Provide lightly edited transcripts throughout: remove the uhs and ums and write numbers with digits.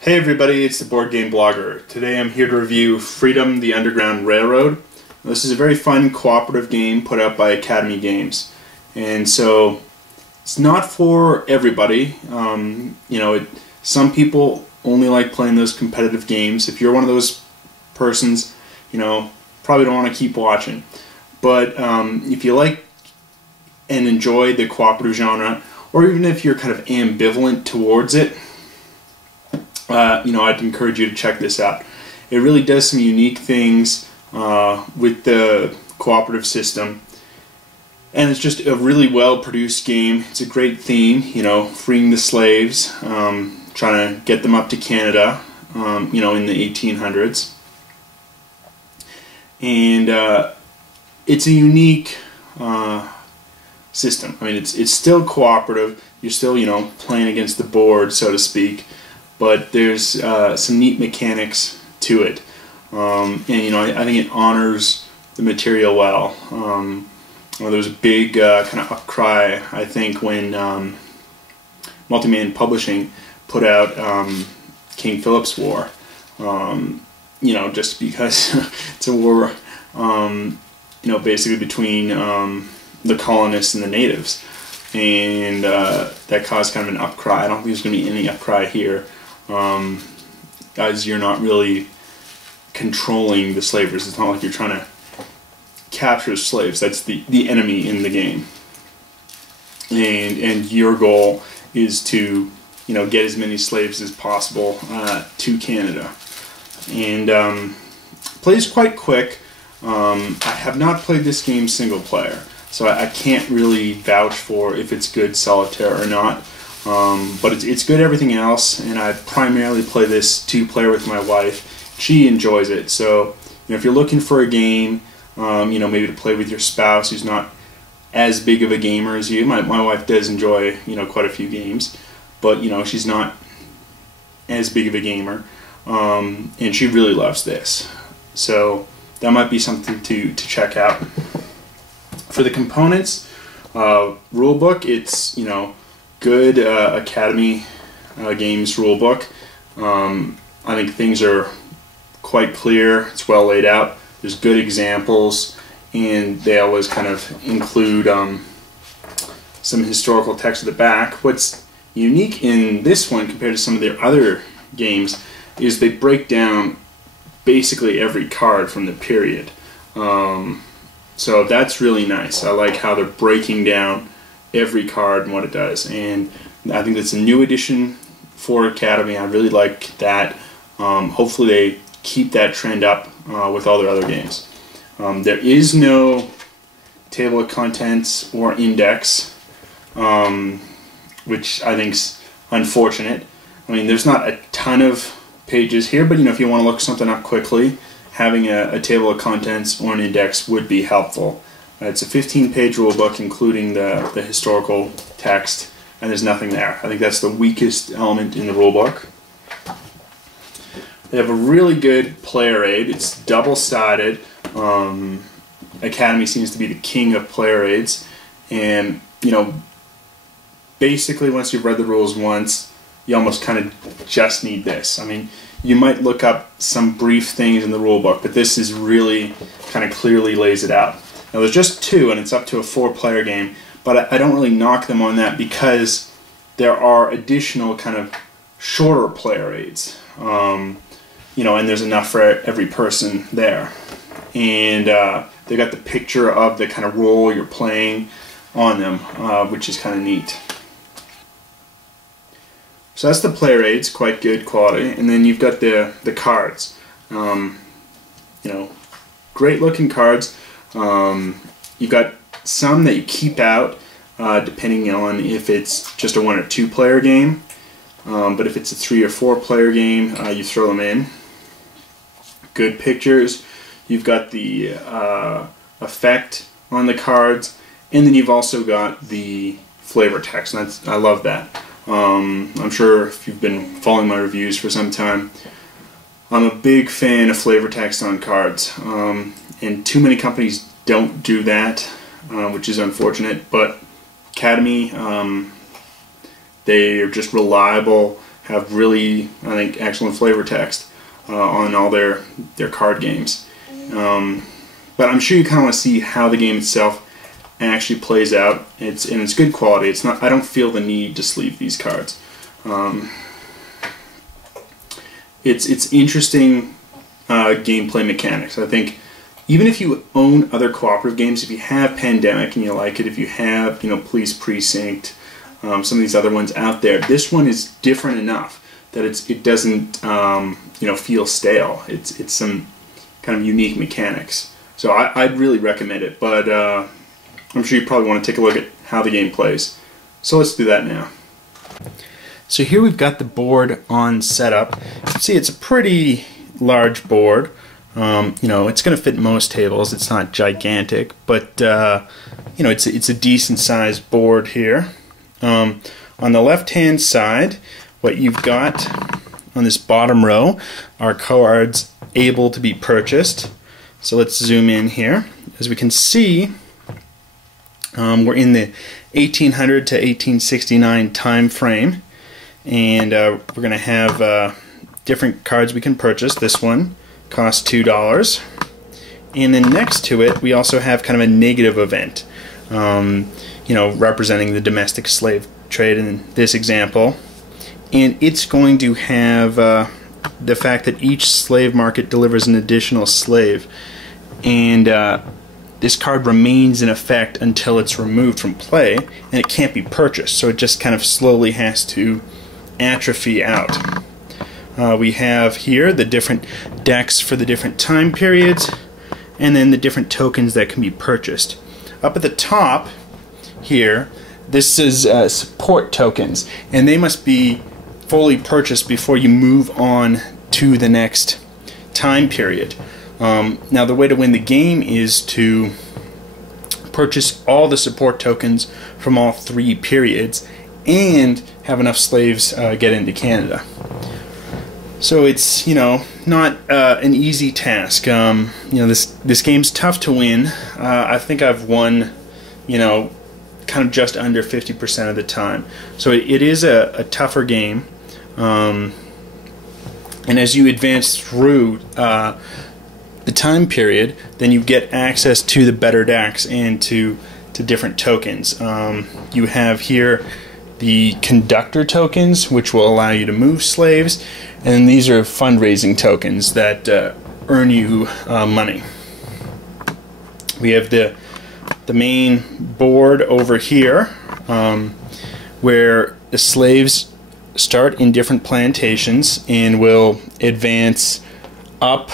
Hey everybody, it's the Board Game Blogger. Today I'm here to review Freedom: The Underground Railroad. This is a very fun cooperative game put out by Academy Games. And so it's not for everybody. Some people only like playing those competitive games. If you're one of those persons, probably don't want to keep watching. But if you like and enjoy the cooperative genre, or even if you're kind of ambivalent towards it, I'd encourage you to check this out. It really does some unique things with the cooperative system, and it's just a really well produced game. It's a great theme, freeing the slaves, trying to get them up to Canada, in the 1800s. And it's a unique system. I mean, it's still cooperative. You're still, playing against the board, so to speak. But there's some neat mechanics to it, and I think it honors the material well. There was a big kind of outcry, I think, when Multiman Publishing put out King Philip's War. Just because it's a war, basically between the colonists and the natives, and that caused kind of an outcry. I don't think there's going to be any outcry here. As you're not really controlling the slavers. It's not like you're trying to capture slaves. That's the enemy in the game, and your goal is to get as many slaves as possible to Canada. And plays quite quick. I have not played this game single player, so I can't really vouch for if it's good solitaire or not. But it's good everything else, and I primarily play this two-player with my wife. She enjoys it, so if you're looking for a game, maybe to play with your spouse who's not as big of a gamer as you. My wife does enjoy quite a few games, but she's not as big of a gamer, and she really loves this. So that might be something to check out. For the components, rulebook, it's good Academy Games rulebook. I think things are quite clear. It's well laid out. There's good examples, and they always kind of include some historical text at the back. What's unique in this one compared to some of their other games is they break down basically every card from the period. So that's really nice. I like how they're breaking down every card and what it does, and I think that's a new addition for Academy. I really like that. Hopefully they keep that trend up with all their other games. There is no table of contents or index, which I think's unfortunate. I mean, there's not a ton of pages here, but if you want to look something up quickly, having a table of contents or an index would be helpful. It's a 15-page rulebook, including the historical text, and there's nothing there. I think that's the weakest element in the rulebook. They have a really good player aid. It's double-sided. Academy seems to be the king of player aids, and basically once you've read the rules once, you almost kind of just need this. I mean, you might look up some brief things in the rulebook, but this is really kind of clearly lays it out. Now there's just two, and it's up to a 4-player game, but I don't really knock them on that because there are additional kind of shorter player aids, and there's enough for every person there. And they got the picture of the kind of role you're playing on them, which is kind of neat. So that's the player aids, quite good quality, and then you've got the cards. Great looking cards. You've got some that you keep out depending on if it's just a 1 or 2 player game, but if it's a 3 or 4 player game, you throw them in. Good pictures. You've got the effect on the cards, and then you've also got the flavor text, and I love that. I'm sure if you've been following my reviews for some time, I'm a big fan of flavor text on cards, and too many companies don't do that, which is unfortunate, but Academy, they are just reliable, have really, I think, excellent flavor text on all their card games. But I'm sure you kind of want to see how the game itself actually plays out. It's good quality. It's not. I don't feel the need to sleeve these cards. It's interesting gameplay mechanics. I think even if you own other cooperative games, if you have Pandemic and you like it, if you have Police Precinct, some of these other ones out there, this one is different enough that it doesn't feel stale. It's some kind of unique mechanics. So I'd really recommend it, but I'm sure you probably want to take a look at how the game plays. So let's do that now. So here we've got the board on setup. You can see it's a pretty large board. It's going to fit most tables. It's not gigantic, but it's a decent sized board here. On the left hand side, what you've got on this bottom row are cards able to be purchased. So let's zoom in here. As we can see, we're in the 1800 to 1869 time frame, and we're going to have different cards we can purchase. This one costs $2, and then next to it we also have kind of a negative event, representing the domestic slave trade in this example, and it's going to have the fact that each slave market delivers an additional slave, and this card remains in effect until it's removed from play, and it can't be purchased, so it just kind of slowly has to atrophy out. We have here the different decks for the different time periods, and then the different tokens that can be purchased. Up at the top here, this is support tokens, and they must be fully purchased before you move on to the next time period. Now the way to win the game is to purchase all the support tokens from all 3 periods and have enough slaves get into Canada. So it's not an easy task. This game's tough to win. I think I've won kind of just under 50% of the time. So it is a tougher game. And as you advance through the time period, then you get access to the better decks and to different tokens. You have here the conductor tokens, which will allow you to move slaves, and these are fundraising tokens that earn you money. We have the main board over here, where the slaves start in different plantations and will advance up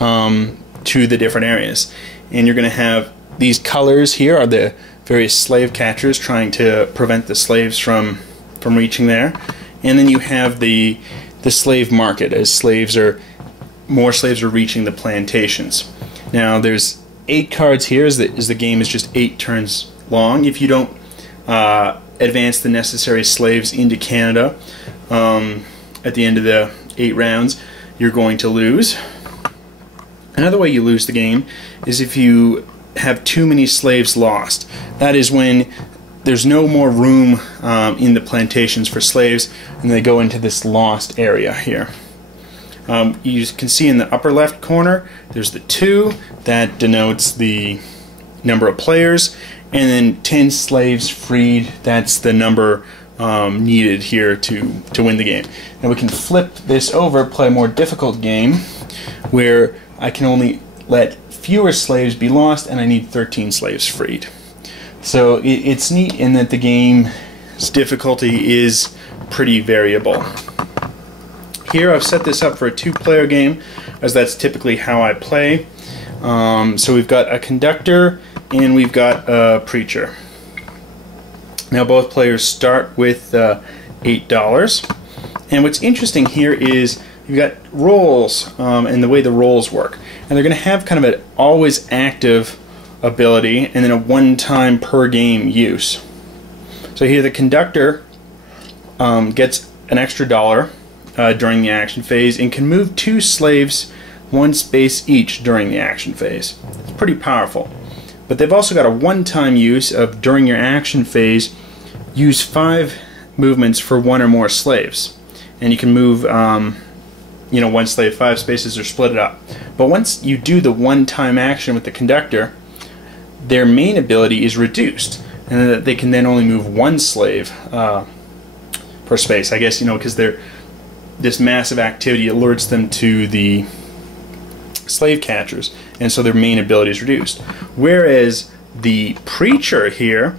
to the different areas. And you're going to have these colors here are the various slave catchers trying to prevent the slaves from reaching there. And then you have the slave market, as more slaves are reaching the plantations. Now there's 8 cards here, as the game is just 8 turns long. If you don't advance the necessary slaves into Canada at the end of the 8 rounds, you're going to lose. Another way you lose the game is if you have too many slaves lost. That is when there's no more room in the plantations for slaves, and they go into this lost area here. You can see in the upper left corner there's the 2 that denotes the number of players, and then 10 slaves freed, that's the number needed here to win the game. Now we can flip this over, play a more difficult game where I can only let fewer slaves be lost and I need 13 slaves freed. So it's neat in that the game's difficulty is pretty variable. Here I've set this up for a 2-player game, as that's typically how I play. So we've got a conductor and we've got a preacher. Now both players start with $8. And what's interesting here is you've got rolls and the way the rolls work. And they're going to have kind of an always active ability and then a one-time per game use. So here the conductor gets an extra $1 during the action phase and can move 2 slaves 1 space each during the action phase. It's pretty powerful. But they've also got a one-time use of, during your action phase, use 5 movements for 1 or more slaves. and you can move you know, one slave 5 spaces or split it up. But once you do the one-time action with the conductor, their main ability is reduced, and that they can then only move one slave per space. I guess, you know, because this massive activity alerts them to the slave catchers, and so their main ability is reduced. Whereas the preacher here,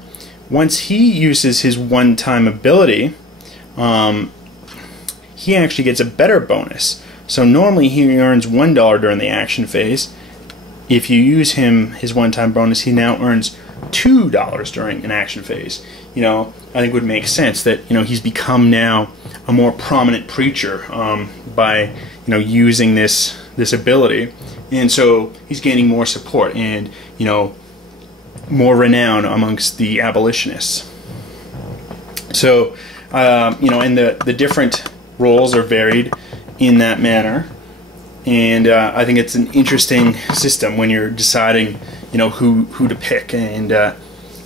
once he uses his one-time ability, he actually gets a better bonus. So normally he earns $1 during the action phase. If you use his one-time bonus, he now earns $2 during an action phase. You know, I think it would make sense that, you know, he's become now a more prominent preacher by, you know, using this ability, and so he's gaining more support and, you know, more renown amongst the abolitionists. So you know, and the different roles are varied in that manner, and I think it's an interesting system when you're deciding, you know, who to pick and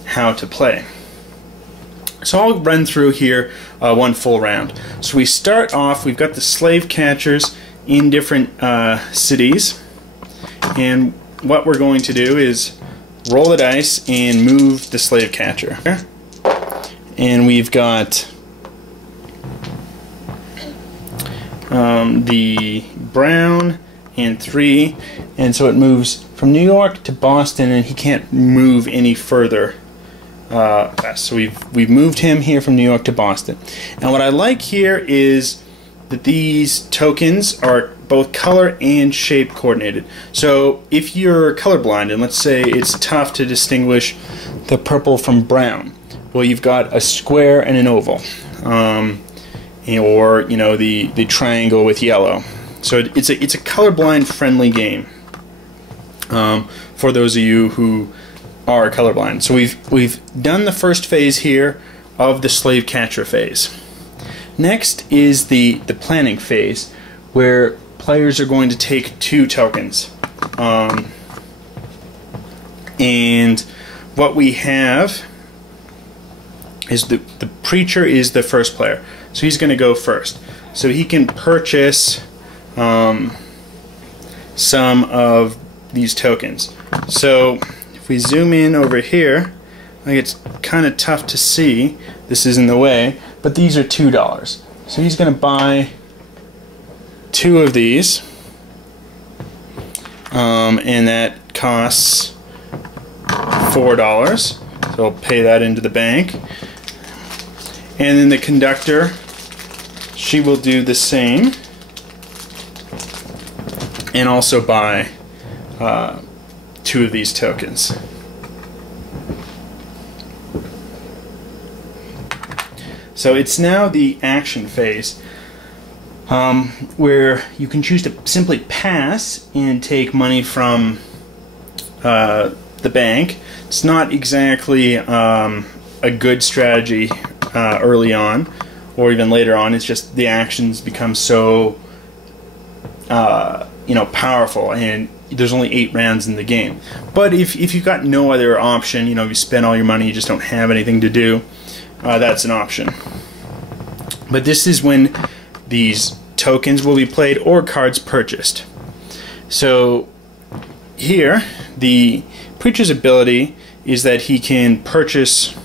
how to play. So I'll run through here one full round. So we start off, we've got the slave catchers in different cities, and what we're going to do is roll the dice and move the slave catcher. And we've got the brown and 3, and so it moves from New York to Boston, and he can't move any further. So we've moved him here from New York to Boston. And what I like here is that these tokens are both color and shape coordinated. So if you're colorblind, and let's say it's tough to distinguish the purple from brown, well, you've got a square and an oval, or, you know, the triangle with yellow. So it's a colorblind friendly game for those of you who are colorblind. So we've done the first phase here of the slave catcher phase. Next is the planning phase, where players are going to take 2 tokens. And what we have is the preacher is the first player. So he's going to go first. So he can purchase some of these tokens. So if we zoom in over here, like, it's kind of tough to see. This is in the way, but these are $2. So he's going to buy 2 of these, and that costs $4. So I'll pay that into the bank. And then the conductor, she will do the same and also buy 2 of these tokens. So it's now the action phase, where you can choose to simply pass and take money from the bank. It's not exactly a good strategy early on, or even later on. It's just the actions become so you know, powerful, and there's only 8 rounds in the game. But if you've got no other option, you know, if you spend all your money, you just don't have anything to do, that's an option. But this is when these tokens will be played or cards purchased. So here, the preacher's ability is that he can purchase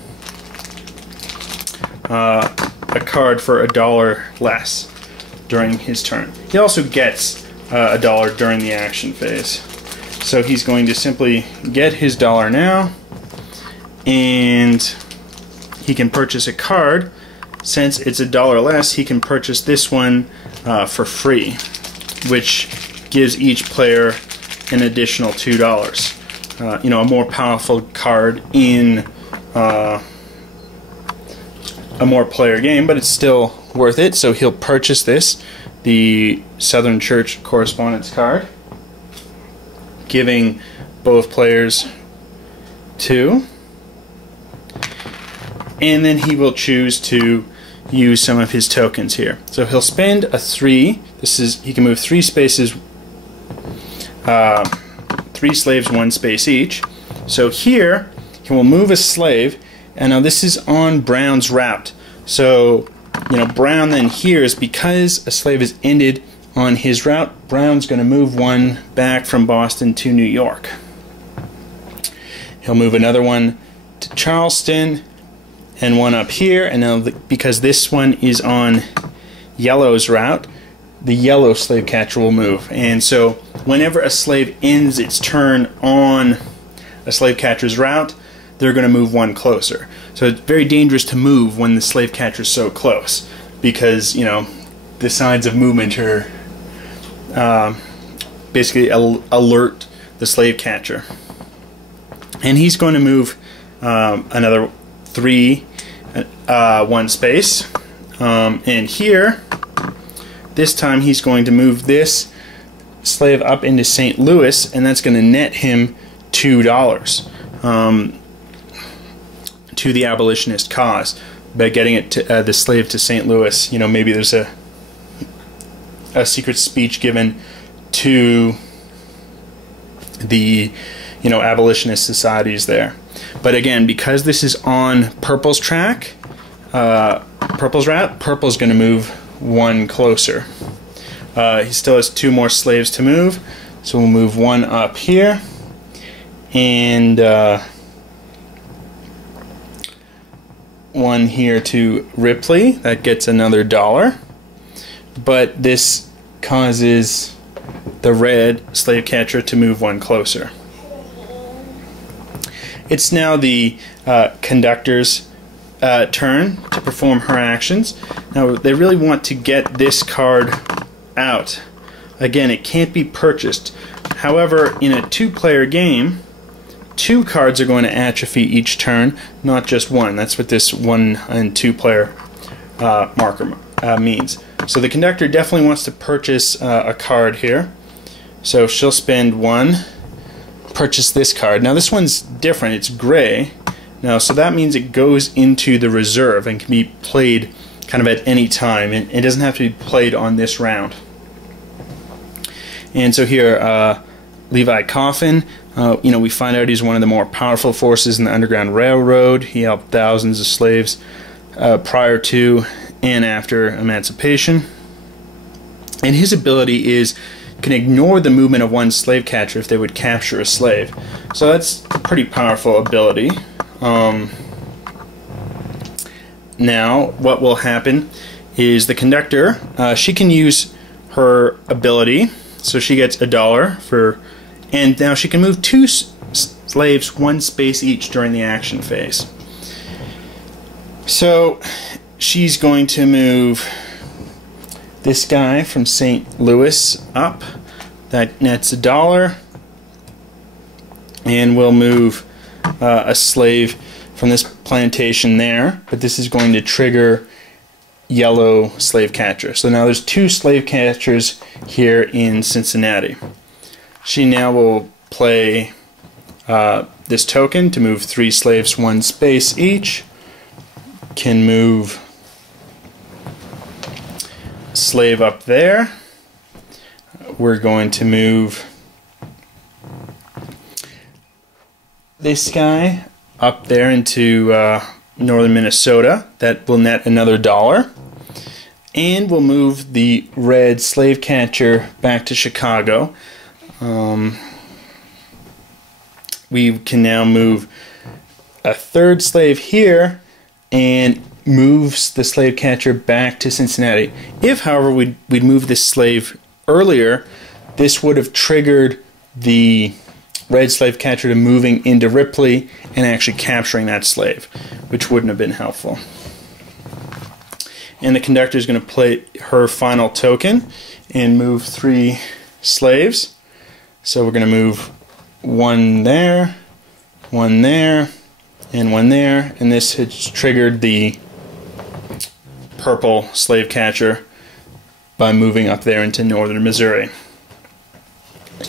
a card for $1 less during his turn. He also gets $1 during the action phase. So he's going to simply get his $1 now, and he can purchase a card. Since it's $1 less, he can purchase this one for free, which gives each player an additional $2. You know, a more powerful card in a more player game, but it's still worth it. So he'll purchase this, the Southern Church Correspondence card, giving both players 2. And then he will choose to use some of his tokens here. So he'll spend a 3. He can move 3 spaces, 3 slaves, 1 space each. So here he will move a slave, and now this is on Brown's route. So Brown then here is because a slave is ended on his route, Brown's going to move one back from Boston to New York. He'll move another one to Charleston and one up here, and now because this one is on Yellow's route, the yellow slave catcher will move. And so whenever a slave ends its turn on a slave catcher's route, they're going to move one closer. So it's very dangerous to move when the slave catcher is so close, because the signs of movement are basically alert the slave catcher. And he's going to move another 3 one space, and here this time he's going to move this slave up into St. Louis, and that's going to net him $2 to the abolitionist cause by getting it to, the slave to St. Louis. Maybe there's a secret speech given to the abolitionist societies there. But again, because this is on Purple's track, Purple's route, Purple's going to move one closer. He still has 2 more slaves to move, so we'll move one up here, and one here to Ripley. That gets another $1. But this causes the red slave catcher to move one closer. It's now the conductor's turn to perform her actions. Now they really want to get this card out. Again, it can't be purchased. However, in a 2-player game, 2 cards are going to atrophy each turn, not just one. That's what this 1 and 2-player marker means. So the conductor definitely wants to purchase a card here. So she'll spend 1, purchase this card. Now this one's different, it's gray. Now, so that means it goes into the reserve and can be played kind of at any time, and it doesn't have to be played on this round. And so here, Levi Coffin, we find out he's one of the more powerful forces in the Underground Railroad. He helped thousands of slaves prior to and after emancipation. And his ability is can ignore the movement of one slave catcher if they would capture a slave. So that's a pretty powerful ability. Now, what will happen is the conductor, she can use her ability, so she gets $1 for, and now she can move 2 slaves 1 space each during the action phase. So she's going to move this guy from St. Louis up. That nets $1, and we'll move a slave from this plantation there, but this is going to trigger yellow slave catcher. So now there's 2 slave catchers here in Cincinnati. She now will play this token to move 3 slaves 1 space each. Can move slave up there. We're going to move this guy up there into northern Minnesota. That will net another $1. And we'll move the red slave catcher back to Chicago. We can now move a 3rd slave here and moves the slave catcher back to Cincinnati. If, however, we'd move this slave earlier, this would have triggered the red slave catcher to moving into Ripley and actually capturing that slave, which wouldn't have been helpful. And the conductor is going to play her final token and move 3 slaves. So we're going to move 1 there, 1 there, and 1 there, and this has triggered the purple slave catcher by moving up there into northern Missouri.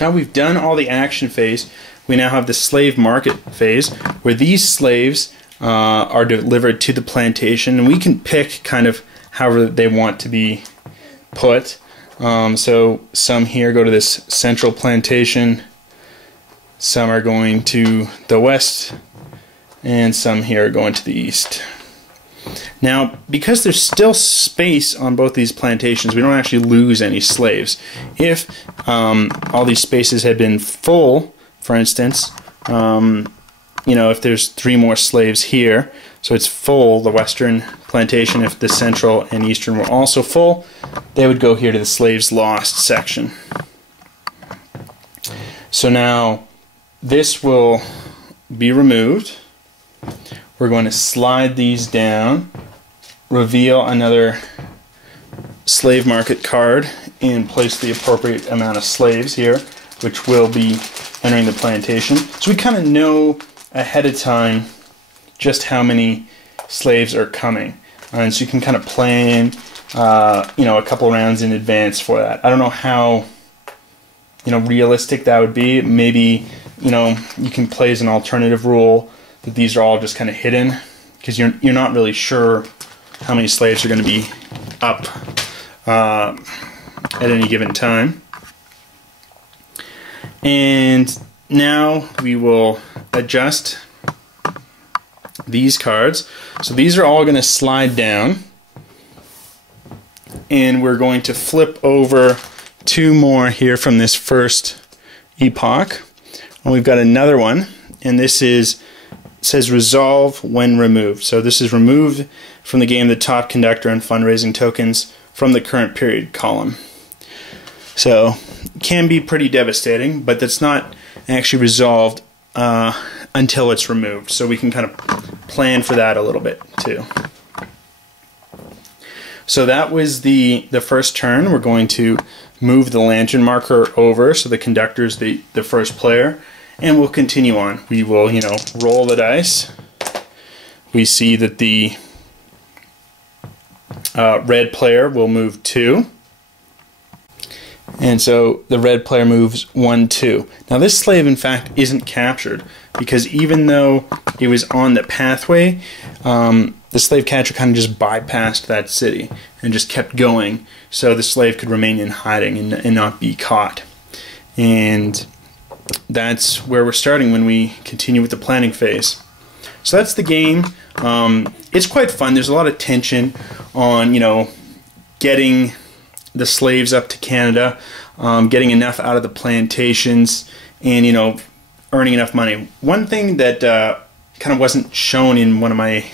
Now we've done all the action phase. We now have the slave market phase, where these slaves are delivered to the plantation, and we can pick kind of however they want to be put. So some here go to this central plantation, some are going to the west, and some here are going to the east. Now, because there's still space on both these plantations, we don't actually lose any slaves. If all these spaces had been full, for instance, you know, if there's 3 more slaves here, so it's full, the western plantation, if the central and eastern were also full, they would go here to the slaves lost section. So now this will be removed. We're going to slide these down, reveal another slave market card, and place the appropriate amount of slaves here, which will be entering the plantation. So we kind of know ahead of time just how many slaves are coming. And so you can kind of plan, you know, a couple rounds in advance for that. I don't know how, you know, realistic that would be. Maybe, you know, you can play as an alternative rule that these are all just kind of hidden, because you're not really sure how many slaves are going to be up at any given time. And now we will adjust these cards. So these are all going to slide down, and we're going to flip over 2 more here from this first epoch. And we've got another one, and this says resolve when removed. So this is removed from the game the top conductor and fundraising tokens from the current period column. So it can be pretty devastating, but that's not actually resolved until it's removed. So we can kind of plan for that a little bit too. So that was the first turn. We're going to move the lantern marker over, so the conductor is the first player. And we'll continue on. We will, you know, roll the dice. We see that the red player will move 2. And so the red player moves 1, 2. Now this slave, in fact, isn't captured, because even though it was on the pathway, the slave catcher kind of just bypassed that city and just kept going, so the slave could remain in hiding and not be caught. And that's where we're starting when we continue with the planning phase. So that's the game. It's quite fun. There's a lot of tension on, you know, getting the slaves up to Canada, getting enough out of the plantations, and, you know, earning enough money. One thing that kind of wasn't shown in one of my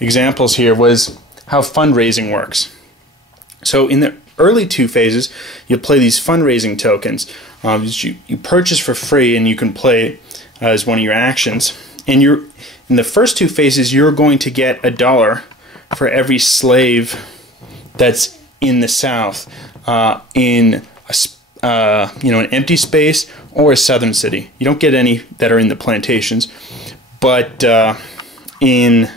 examples here was how fundraising works. So in the early 2 phases, you play these fundraising tokens. You purchase for free, and you can play as one of your actions. And in the first 2 phases, you're going to get $1 for every slave that's in the South, in a, you know, an empty space or a southern city. You don't get any that are in the plantations, but in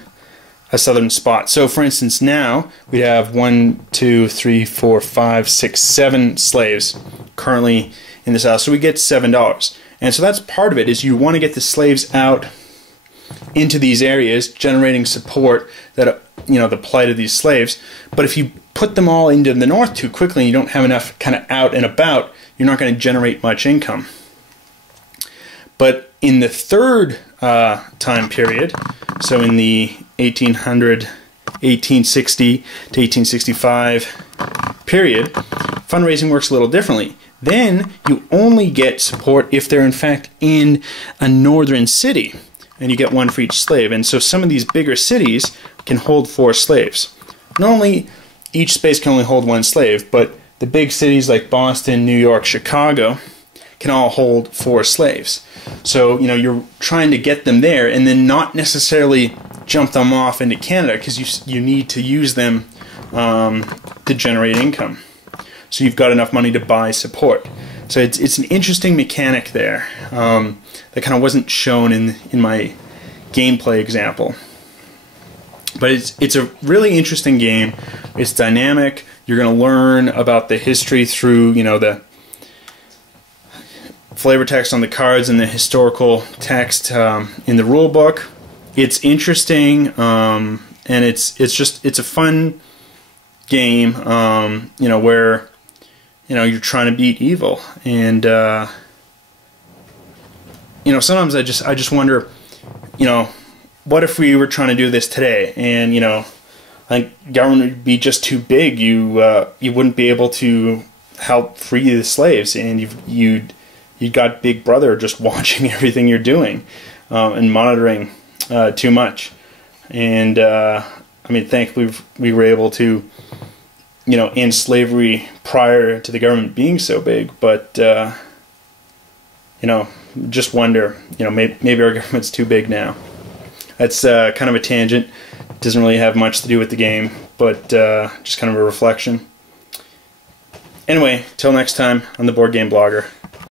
a southern spot. So for instance, now we have 1, 2, 3, 4, 5, 6, 7 slaves currently in the South. So we get $7. And so that's part of it, is you want to get the slaves out into these areas, generating support that, you know, the plight of these slaves. But if you put them all into the north too quickly and you don't have enough kind of out and about, you're not going to generate much income. But in the third time period, so in the 1860 to 1865 period, fundraising works a little differently. Then you only get support if they're in fact in a northern city, and you get 1 for each slave. And so some of these bigger cities can hold 4 slaves. Normally each space can only hold 1 slave, but the big cities like Boston, New York, Chicago can all hold 4 slaves. So, you know, you're trying to get them there and then not necessarily jump them off into Canada, because you need to use them to generate income. So you've got enough money to buy support. So it's an interesting mechanic there that kind of wasn't shown in my gameplay example. But it's a really interesting game. It's dynamic. You're going to learn about the history through, you know, the flavor text on the cards and the historical text in the rule book. It's interesting, and it's a fun game, you know, where, you know, you're trying to beat evil. And you know, sometimes I just wonder, you know, what if we were trying to do this today, and, you know, I think government would be just too big. You wouldn't be able to help free the slaves, and you'd got Big Brother just watching everything you're doing and monitoring too much. And I mean, thankfully we were able to, you know, end slavery prior to the government being so big. But you know, just wonder, you know, maybe our government's too big now. That's kind of a tangent. Doesn't really have much to do with the game, but just kind of a reflection. Anyway, till next time on the Board Game Blogger.